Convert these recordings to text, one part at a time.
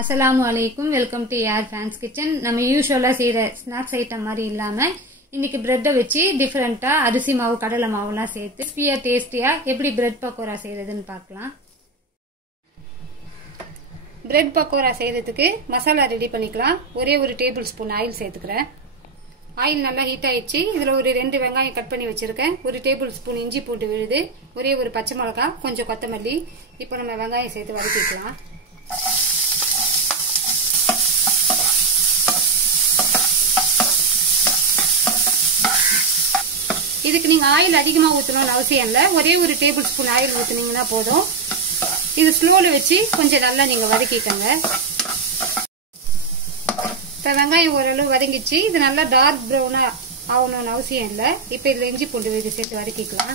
அஸ்ஸலாமு அலைக்கும். Welcome to யார் ஃபேன்ஸ் கிச்சன். நம்ம யூஸ்வலா செய்யற ஸ்நாக்ஸ் ஐட்டம் மாதிரி இல்லாம இன்னைக்கு பிரெட்டை வச்சு டிஃபரெண்டா அரிசி மாவு கடலை மாவுலாம் சேர்த்து கிறிஸ்பியா டேஸ்டியா எப்படி பிரெட் பக்கோடா செய்யறதுன்னு பார்க்கலாம். பிரெட் பக்கோடா செய்யறதுக்கு மசாலா ரெடி பண்ணிக்கலாம். ஒரே ஒரு டேபிள் ஸ்பூன் ஆயில் சேர்த்துக்கிறேன். ஆயில் நல்லா ஹீட் ஆயிடுச்சு. இதுல ஒரு 2 வெங்காயம் கட் பண்ணி வச்சிருக்கேன். ஒரு டேபிள் ஸ்பூன் இஞ்சி பூண்டு விழுது, ஒரே ஒரு பச்சை மிளகாய், கொஞ்சம் கொத்தமல்லி. இப்போ நம்ம வெங்காயம் சேர்த்து வதக்கிக்கலாம். இதுக்கு நீங்க ஆயில் அதிகமா ஊற்றணும்னு அவசியம் இல்லை. ஒரே ஒரு டேபிள் ஸ்பூன் ஆயில் ஊத்துனீங்கன்னா போதும். இது ஸ்லோல வச்சு கொஞ்சம் நல்லா நீங்க வதக்கிக்கங்க. இப்ப வெங்காயம் ஓரளவு வதங்கிச்சு. இது நல்லா டார்க் ப்ரௌனா ஆகணும்னு அவசியம் இல்லை. இப்ப இதுல இஞ்சி பூண்டு விழுது சேர்த்து வதக்கிக்கலாம்.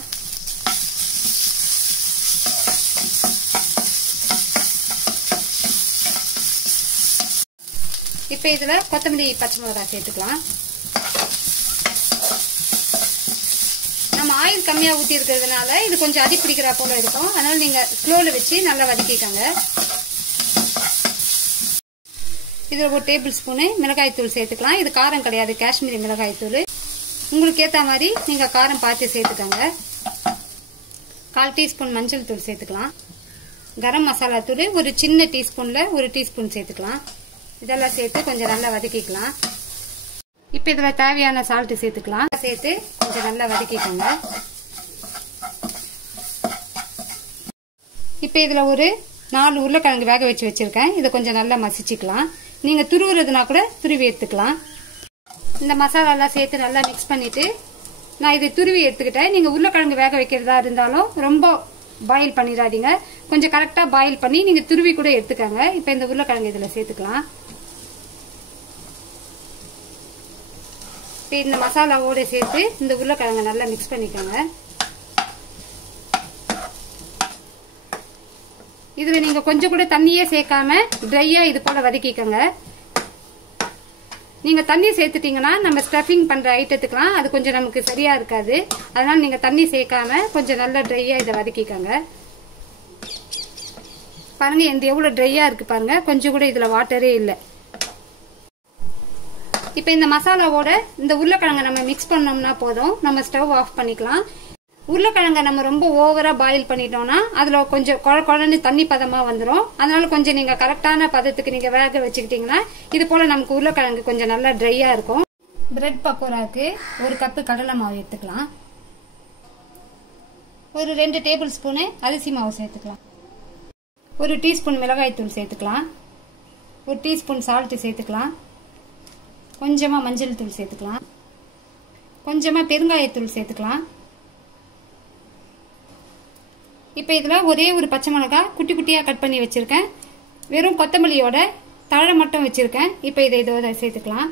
இப்ப இதுல கொத்தமல்லி பச்சை மிளகாய் சேர்த்துக்கலாம். நம்ம ஆயில் கம்மியா ஊத்தி இருக்கிறதுனால இது கொஞ்சம் அடி பிடிக்கிற போல இருக்கும். அதனால நீங்க ஸ்லோல வச்சு நல்லா வதக்கிக்கங்க. இதுல ஒரு டேபிள் ஸ்பூனு மிளகாய் தூள் சேர்த்துக்கலாம். இது காரம் கிடையாது, காஷ்மீரி மிளகாய் தூள். உங்களுக்கு ஏத்த மாதிரி நீங்க காரம் பார்த்து சேர்த்துக்கங்க. 1/4 டீஸ்பூன் மஞ்சள் தூள் சேர்த்துக்கலாம். கரம் மசாலா தூள் ஒரு சின்ன டீஸ்பூன்ல 1 டீஸ்பூன் சேர்த்துக்கலாம். இதெல்லாம் சேர்த்து கொஞ்சம் நல்லா வதக்கிக்கலாம். இப்ப இதுல தேவையான சால்ட் சேர்த்துக்கலாம். சேர்த்து கொஞ்சம் நல்லா வதக்கிக்கோங்க. இப்ப இதுல ஒரு 4 உருளைக்கிழங்கு வேக வச்சு வச்சிருக்கேன். இதை கொஞ்சம் நல்லா மசிச்சுக்கலாம். நீங்க துருவுறதுனா கூட துருவி எடுத்துக்கலாம். இந்த மசாலா எல்லாம் சேர்த்து நல்லா மிக்ஸ் பண்ணிட்டு நான் இதை துருவி எடுத்துக்கிட்டேன். நீங்க உருளைக்கிழங்கு வேக வைக்கிறதா இருந்தாலும் ரொம்ப பாயில் பண்ணிடாதீங்க. கொஞ்சம் கரெக்டா பாயில் பண்ணி நீங்க துருவி கூட எடுத்துக்கோங்க. இப்ப இந்த உருளைக்கிழங்கு இதுல சேர்த்துக்கலாம். இந்த மசாலாவோட சேர்த்து இந்த உருளைக்கிழங்க நல்லா மிக்ஸ் பண்ணிக்கோங்க. இதுல நீங்க கொஞ்சம் கூட தண்ணியே சேர்க்காம ட்ரையா இது போல வதக்கிக்கோங்க. நீங்க தண்ணி சேர்த்துட்டீங்கன்னா நம்ம ஸ்டஃபிங் பண்ற ஐட்டத்துக்குலாம் அது கொஞ்சம் நமக்கு சரியா இருக்காது. அதனால நீங்க தண்ணி சேர்க்காம கொஞ்சம் நல்லா ட்ரையா இதை வதக்கிக்கோங்க. பாருங்க இந்த எவ்வளவு ட்ரையா இருக்கு பாருங்க. கொஞ்சம் கூட இதுல வாட்டரே இல்லை. இப்ப இந்த மசாலாவோட இந்த உருளைக்கிழங்க நம்ம மிக்ஸ் பண்ணோம்னா போதும். நம்ம ஸ்டவ் ஆஃப் பண்ணிக்கலாம். உருளைக்கிழங்க நம்ம ரொம்ப ஓவரா பாயில் பண்ணிட்டோம்னா அதுல கொஞ்சம் குழன்னு தண்ணி பதமா வந்துடும். அதனால கொஞ்சம் நீங்க கரெக்டான பதத்துக்கு நீங்க வேக வச்சுக்கிட்டீங்கன்னா இது போல நமக்கு உருளைக்கிழங்கு கொஞ்சம் நல்லா ட்ரையா இருக்கும். பிரெட் பக்கோடாக்கு 1 கப்பு கடலை மாவு எடுத்துக்கலாம். ஒரு 2 டேபிள் ஸ்பூனு அரிசி மாவு சேர்த்துக்கலாம். 1 டீஸ்பூன் மிளகாய் தூள் சேர்த்துக்கலாம். 1 டீஸ்பூன் சால்ட் சேர்த்துக்கலாம். கொஞ்சமா மஞ்சள் தூள் சேர்த்துக்கலாம். கொஞ்சமா பெருங்காயத்தூள் சேர்த்துக்கலாம். இப்ப இதுல ஒரே ஒரு பச்சை மிளகாய் குட்டி குட்டியா கட் பண்ணி வச்சிருக்கேன். வெறும் கொத்தமல்லியோட தழை மட்டும் வச்சிருக்கேன். இப்ப இதை இதோட சேர்த்துக்கலாம்.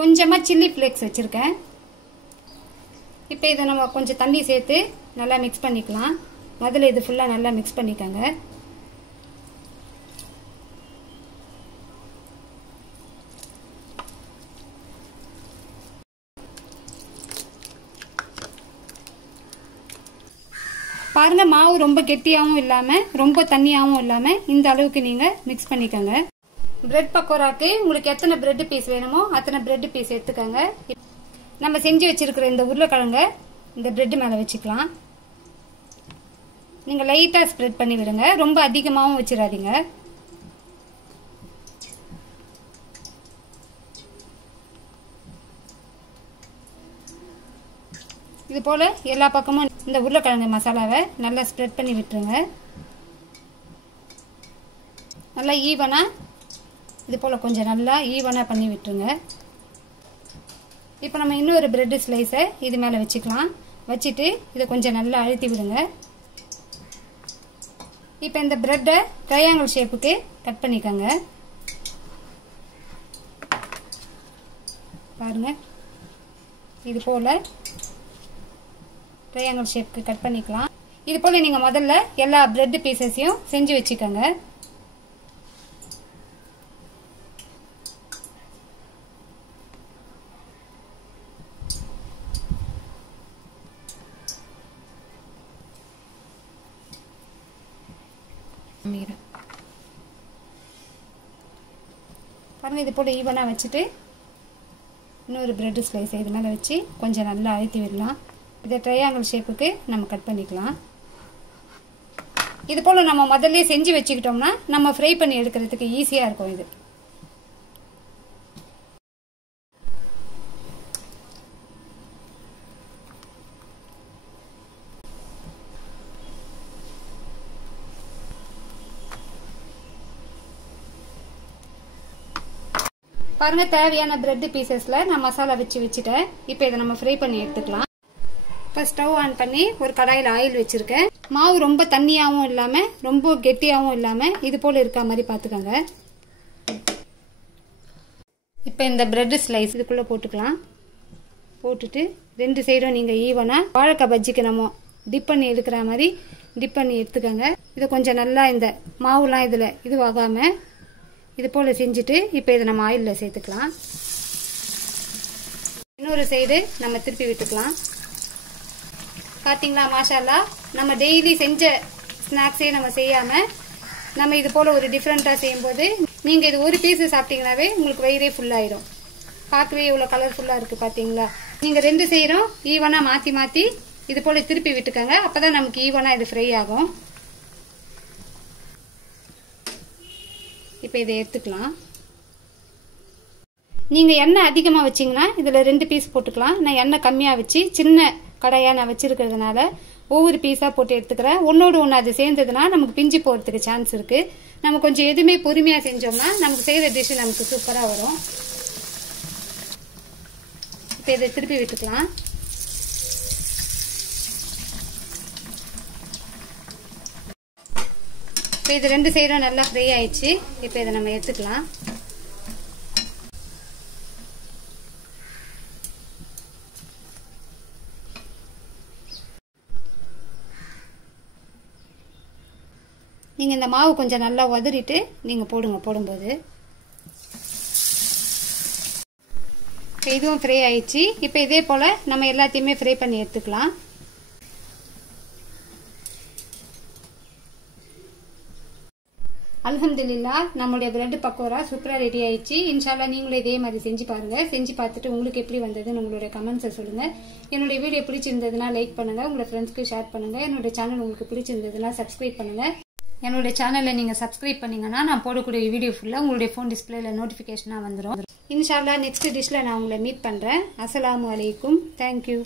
கொஞ்சமா சில்லி பிளேக்ஸ் வச்சிருக்கேன். இப்ப இதை நம்ம கொஞ்சம் தண்ணி சேர்த்து நல்லா மிக்ஸ் பண்ணிக்கலாம். முதல்ல இது ஃபுல்லா நல்லா மிக்ஸ் பண்ணிக்கோங்க. பாருங்க மாவு ரொம்ப கெட்டியாவும் இல்லாம ரொம்ப தண்ணியாவும் இல்லாம இந்த அளவுக்கு நீங்க மிக்ஸ் பண்ணிக்கோங்க. பிரெட் பக்கோடாக்கு உங்களுக்கு எத்தனை பிரெட் பீஸ் வேணுமோ அத்தனை பிரெட் பீஸ் எடுத்துக்கோங்க. நம்ம செஞ்சு வச்சிருக்கிற இந்த உருளைக்கிழங்க இந்த பிரெட் மேல வச்சுக்கலாம். நீங்க லைட்டா ஸ்ப்ரெட் பண்ணி விடுங்க. ரொம்ப அதிகமாவும் வச்சிடாதீங்க. இது போல எல்லா பக்கமும் இந்த உருளைக்கிழங்கு மசாலாவை நல்லா ஸ்ப்ரெட் பண்ணி விட்டுருங்க. நல்லா ஈவனா இது போல கொஞ்சம் நல்லா ஈவனா பண்ணி விட்டுருங்க. இப்போ நம்ம இன்னொரு பிரெட் ஸ்லைஸை இது மேல வச்சுக்கலாம். வச்சுட்டு இதை கொஞ்சம் நல்லா அழுத்தி விடுங்க. இப்போ இந்த பிரெட்டை ட்ரையாங்கிள் ஷேப்புக்கு கட் பண்ணிக்கோங்க. பாருங்க இது போல ட்ரையாங்கிள் ஷேப்க்கு கட் பண்ணிக்கலாம். இது போல நீங்க முதல்ல எல்லா பிரெட் பீசஸையும் செஞ்சு வச்சுக்கோங்க. பாருங்கள், இது போல் ஈவனாக வச்சுட்டு இன்னொரு பிரெட் ஸ்லைஸ் இது மேலே வச்சு கொஞ்சம் நல்லா அழுத்தி விடலாம். இதை ட்ரையாங்கிள் ஷேப்புக்கு நம்ம கட் பண்ணிக்கலாம். இது போல் நம்ம முதல்ல செஞ்சு வச்சுக்கிட்டோம்னா நம்ம ஃப்ரை பண்ணி எடுக்கிறதுக்கு ஈஸியாக இருக்கும். இது பாருங்க, தேவையான பிரெட் பீசஸ்ல நான் மசாலா வச்சுட்டேன். இப்போ இதை நம்ம ஃப்ரை பண்ணி எடுத்துக்கலாம். இப்போ ஸ்டவ் ஆன் பண்ணி ஒரு கடாயில் ஆயில் வச்சிருக்கேன். மாவு ரொம்ப தண்ணியாகவும் இல்லாமல் ரொம்ப கெட்டியாகவும் இல்லாமல் இது போல் இருக்க மாதிரி பார்த்துக்கோங்க. இப்போ இந்த பிரெட் ஸ்லைஸ் இதுக்குள்ளே போட்டுக்கலாம். போட்டுட்டு ரெண்டு சைடும் நீங்கள் ஈவனாக வாழைக்காய் பஜ்ஜிக்கு நம்ம டிப் பண்ணி எடுக்கிற மாதிரி டிப் பண்ணி எடுத்துக்கோங்க. இதை கொஞ்சம் நல்லா இந்த மாவுலாம் இதில் இதுவாகாமல் இது போல் செஞ்சுட்டு இப்போ இதை நம்ம ஆயிலில் சேர்த்துக்கலாம். இன்னொரு சைடு நம்ம திருப்பி விட்டுக்கலாம். பார்த்தீங்களா, மாஷால்லா, நம்ம டெய்லி செஞ்ச ஸ்நாக்ஸே நம்ம செய்யாமல் நம்ம இது போல் ஒரு டிஃப்ரெண்ட்டாக செய்யும்போது நீங்கள் இது ஒரு பீஸு சாப்பிட்டீங்கன்னாவே உங்களுக்கு வயிறே ஃபுல்லாயிடும். பார்க்கவே இவ்வளோ கலர்ஃபுல்லாக இருக்குது பார்த்தீங்களா. நீங்கள் ரெண்டு செய்கிறோம் ஈவனாக மாற்றி மாற்றி இது போல் திருப்பி விட்டுக்கோங்க. அப்போ தான் நமக்கு ஈவனாக இது ஃப்ரை ஆகும். இப்போ இதை எடுத்துக்கலாம். நீங்கள் எண்ணெய் அதிகமாக வச்சிங்கன்னா இதில் 2 பீஸ் போட்டுக்கலாம். நான் எண்ணெய் கம்மியாக வச்சு சின்ன கடையாக நான் வச்சிருக்கிறதுனால ஒவ்வொரு பீஸாக போட்டு எடுத்துக்கிறேன். ஒன்னோடு ஒன்று அது சேர்ந்ததுன்னா நமக்கு பிஞ்சு போகிறதுக்கு சான்ஸ் இருக்குது. நம்ம கொஞ்சம் எதுவுமே பொறுமையாக செஞ்சோம்னா நமக்கு செய்கிற டிஷ்ஷு நமக்கு சூப்பராக வரும். இப்போ இதை திருப்பி விட்டுக்கலாம். இப்போ இது ரெண்டு சைடும் நல்லா ஃப்ரை ஆயிடுச்சு. இப்போ இதை நம்ம எடுத்துக்கலாம். நீங்கள் இந்த மாவு கொஞ்சம் நல்லா உதறிட்டு நீங்கள் போடும்போது இப்போ இதுவும் ஃப்ரை ஆயிடுச்சு. இப்போ இதே போல் நம்ம எல்லாத்தையுமே ஃப்ரை பண்ணி எடுத்துக்கலாம். அல்ஹம்துலில்லாஹ், நம்மளுடைய பிரெட் பக்கோடா சூப்பராக ரெடி ஆயிடுச்சு. இன்ஷால்லா நீங்களும் இதே மாதிரி செஞ்சு பாருங்கள். செஞ்சு பார்த்துட்டு உங்களுக்கு எப்படி வந்ததுன்னு உங்களுடைய கமெண்ட்ஸை சொல்லுங்கள். என்னுடைய வீடியோ பிடிச்சிருந்ததுன்னா லைக் பண்ணுங்கள், உங்களோட ஃப்ரெண்ட்ஸ்க்கு ஷேர் பண்ணுங்கள். என்னுடைய சேனல் உங்களுக்கு பிடிச்சிருந்ததுன்னா சப்ஸ்கிரைப் பண்ணுங்கள். என்னுடைய சேனலை நீங்கள் சப்ஸ்கிரைப் பண்ணிங்கன்னா நான் போடக்கூடிய வீடியோ ஃபுல்லாக உங்களுடைய ஃபோன் டிஸ்பிளேல நோட்டிஃபிகேஷனாக வந்துடும். இன்ஷால்லா நெக்ஸ்ட் டிஷ்ல நான் உங்களை மீட் பண்ணுறேன். அஸ்ஸலாமு அலைக்கும். தேங்க்யூ.